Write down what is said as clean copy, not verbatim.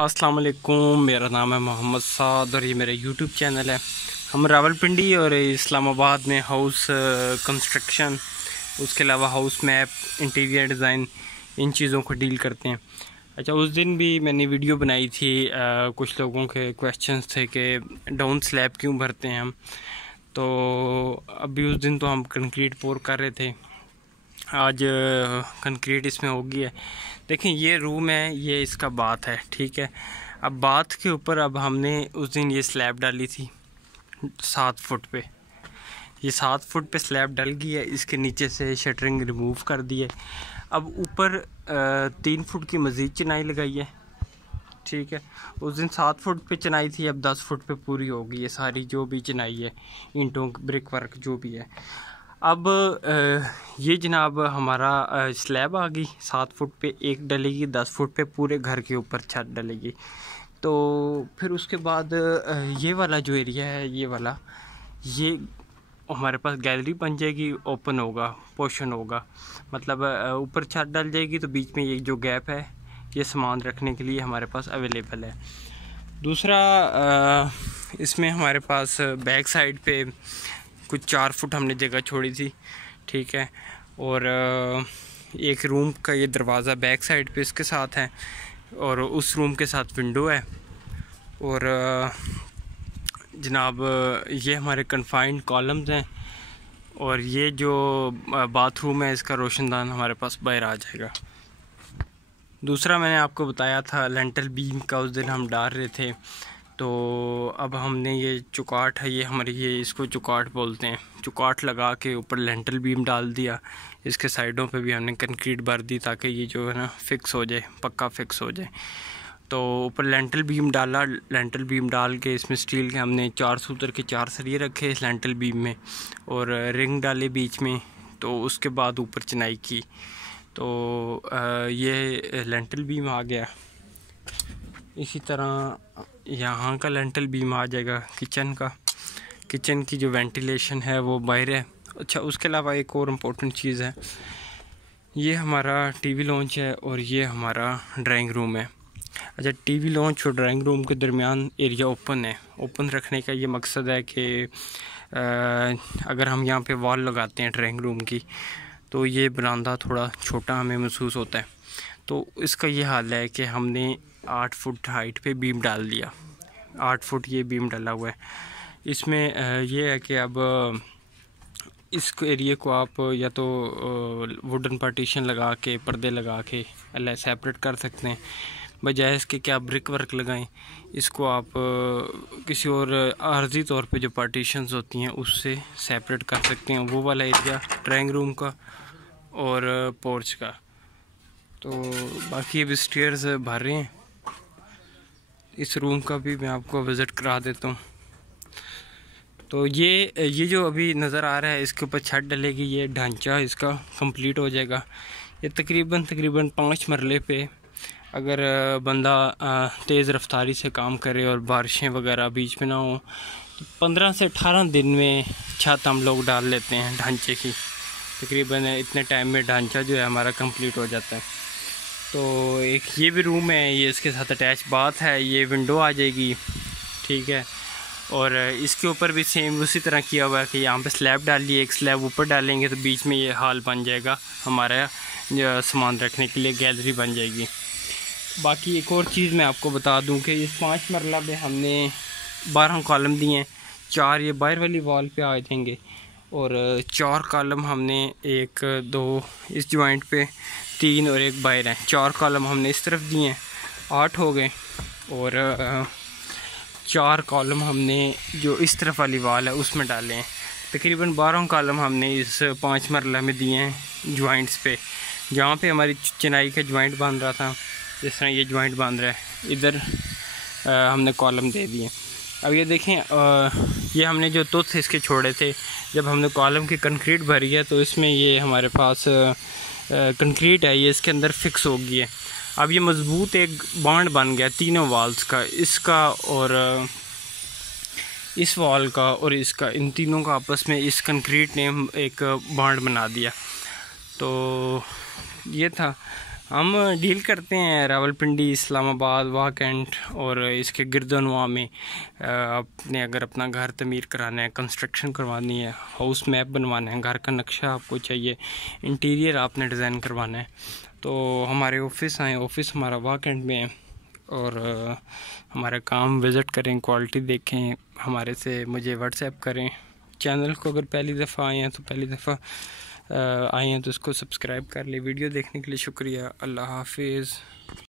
अस्सलाम वालेकुम, मेरा नाम है मोहम्मद साद और ये मेरा यूट्यूब चैनल है। हम रावलपिंडी और इस्लामाबाद में हाउस कंस्ट्रक्शन, उसके अलावा हाउस मैप, इंटीरियर डिज़ाइन, इन चीज़ों को डील करते हैं। अच्छा, उस दिन भी मैंने वीडियो बनाई थी, कुछ लोगों के क्वेश्चंस थे कि डाउन स्लैब क्यों भरते हैं हम। तो अभी उस दिन तो हम कंक्रीट पोर कर रहे थे, आज कंक्रीट इसमें हो गई है। देखें, ये रूम है, ये इसका बाथ है, ठीक है। अब बाथ के ऊपर अब हमने उस दिन ये स्लैब डाली थी 7 फुट पे, ये 7 फुट पे स्लैब डल गई है। इसके नीचे से शटरिंग रिमूव कर दी है। अब ऊपर 3 फुट की मज़ीद चिनाई लगाई है, ठीक है। उस दिन 7 फुट पे चिनाई थी, अब 10 फुट पे पूरी हो गई है सारी जो भी चिनाई है, ईंटों ब्रिक वर्क जो भी है। अब ये जनाब हमारा स्लैब आ गई 7 फुट पे, एक डलेगी 10 फुट पे पूरे घर के ऊपर छत डलेगी। तो फिर उसके बाद ये वाला जो एरिया है, ये वाला, ये हमारे पास गैलरी बन जाएगी, ओपन होगा, पोर्शन होगा, मतलब ऊपर छत डल जाएगी तो बीच में ये जो गैप है ये सामान रखने के लिए हमारे पास अवेलेबल है। दूसरा, इसमें हमारे पास बैक साइड पे कुछ 4 फुट हमने जगह छोड़ी थी, ठीक है। और एक रूम का ये दरवाज़ा बैक साइड पे इसके साथ है, और उस रूम के साथ विंडो है। और जनाब ये हमारे कन्फाइंड कॉलम्स हैं, और ये जो बाथरूम है इसका रोशनदान हमारे पास बाहर आ जाएगा। दूसरा, मैंने आपको बताया था लेंटल बीम का, उस दिन हम डाल रहे थे। तो अब हमने ये चुकाट है, ये हमारी, ये इसको चुकाट बोलते हैं, चुकाट लगा के ऊपर लेंटल बीम डाल दिया। इसके साइडों पे भी हमने कंक्रीट भर दी ताकि ये जो है ना फिक्स हो जाए, पक्का फिक्स हो जाए। तो ऊपर लेंटल बीम डाला, लेंटल बीम डाल के इसमें स्टील के हमने 4 सूत्र के 4 सरिये रखे इस लेंटल बीम में, और रिंग डाले बीच में। तो उसके बाद ऊपर चिनाई की। तो ये लेंटल बीम आ गया। इसी तरह यहाँ का लेंटल बीम आ जाएगा किचन का। किचन की जो वेंटिलेशन है वो बाहर है। अच्छा, उसके अलावा एक और इम्पोर्टेंट चीज़ है, ये हमारा टीवी लॉन्च है और ये हमारा ड्राइंग रूम है। अच्छा, टीवी लॉन्च और ड्राइंग रूम के दरमियान एरिया ओपन है। ओपन रखने का ये मकसद है कि अगर हम यहाँ पे वॉल लगाते हैं ड्राइंग रूम की, तो ये बरामदा थोड़ा छोटा हमें महसूस होता है। तो इसका ये हाल है कि हमने 8 फुट हाइट पे बीम डाल दिया, 8 फुट ये बीम डाला हुआ है। इसमें ये है कि अब इस एरिया को आप या तो वुडन पार्टीशन लगा के, पर्दे लगा के अलग सेपरेट कर सकते हैं, बजाय इसके कि आप ब्रिक वर्क लगाएं। इसको आप किसी और आर्जी तौर पे जो पार्टीशंस होती हैं उससे सेपरेट कर सकते हैं, वो वाला एरिया ड्राइंग रूम का और पोर्च का। तो बाकी अब स्टेयर्स भर रहे हैं, इस रूम का भी मैं आपको विज़िट करा देता हूँ। तो ये जो अभी नज़र आ रहा है, इसके ऊपर छत डलेगी, ये ढांचा इसका कंप्लीट हो जाएगा। ये तकरीबन 5 मरले पे अगर बंदा तेज़ रफ्तारी से काम करे और बारिशें वगैरह बीच में ना हो, तो 15 से 18 दिन में छत हम लोग डाल लेते हैं ढांचे की। तकरीबन इतने टाइम में ढांचा जो है हमारा कंप्लीट हो जाता है। तो एक ये भी रूम है, ये इसके साथ अटैच बाथ है, ये विंडो आ जाएगी, ठीक है। और इसके ऊपर भी सेम उसी तरह किया हुआ है कि यहाँ पे स्लैब डालिए, एक स्लैब ऊपर डालेंगे तो बीच में ये हाल बन जाएगा हमारा सामान रखने के लिए, गैलरी बन जाएगी। बाकी एक और चीज़ मैं आपको बता दूं कि इस 5 मरला पे हमने 12 कॉलम दिए हैं, 4 ये बाहर वाली वॉल पे आ जाएंगे, और 4 कॉलम हमने 1 2 इस जॉइंट पे, 3 और 1 बाहर है। 4 कॉलम हमने इस तरफ दिए हैं, 8 हो गए। और 4 कॉलम हमने जो इस तरफ वाली वाल है उसमें डाले हैं। तकरीबन 12 कॉलम हमने इस 5 मरला में दिए हैं जॉइंट्स पे, जहाँ पे हमारी चिनाई का जॉइंट बन रहा था, जिस तरह ये जॉइंट बन रहा है, इधर हमने कॉलम दे दिए। अब ये देखें, ये हमने जो तुथ इसके छोड़े थे, जब हमने कॉलम की कंक्रीट भरी है तो इसमें ये हमारे पास कंक्रीट है, ये इसके अंदर फिक्स हो गई है। अब ये मज़बूत एक बॉन्ड बन गया तीनों वॉल्स का, इसका और इस वॉल का और इसका, इन तीनों का आपस में इस कंक्रीट ने एक बॉन्ड बना दिया। तो ये था। हम डील करते हैं रावलपिंडी, इस्लामाबाद, वाह कैंट और इसके गिरदनवा में। आपने अगर अपना घर तमीर कराना है, कंस्ट्रक्शन करवानी है, हाउस मैप बनवाना है, घर का नक्शा आपको चाहिए, इंटीरियर आपने डिज़ाइन करवाना है, तो हमारे ऑफिस आएँ। ऑफिस हमारा वाह कैंट में है और हमारा काम विज़िट करें, क्वालिटी देखें, हमारे से मुझे व्हाट्सएप करें। चैनल को अगर पहली दफ़ा आए हैं तो पहली दफ़ा आए हैं तो इसको सब्सक्राइब कर ले। वीडियो देखने के लिए शुक्रिया। अल्लाह हाफिज़।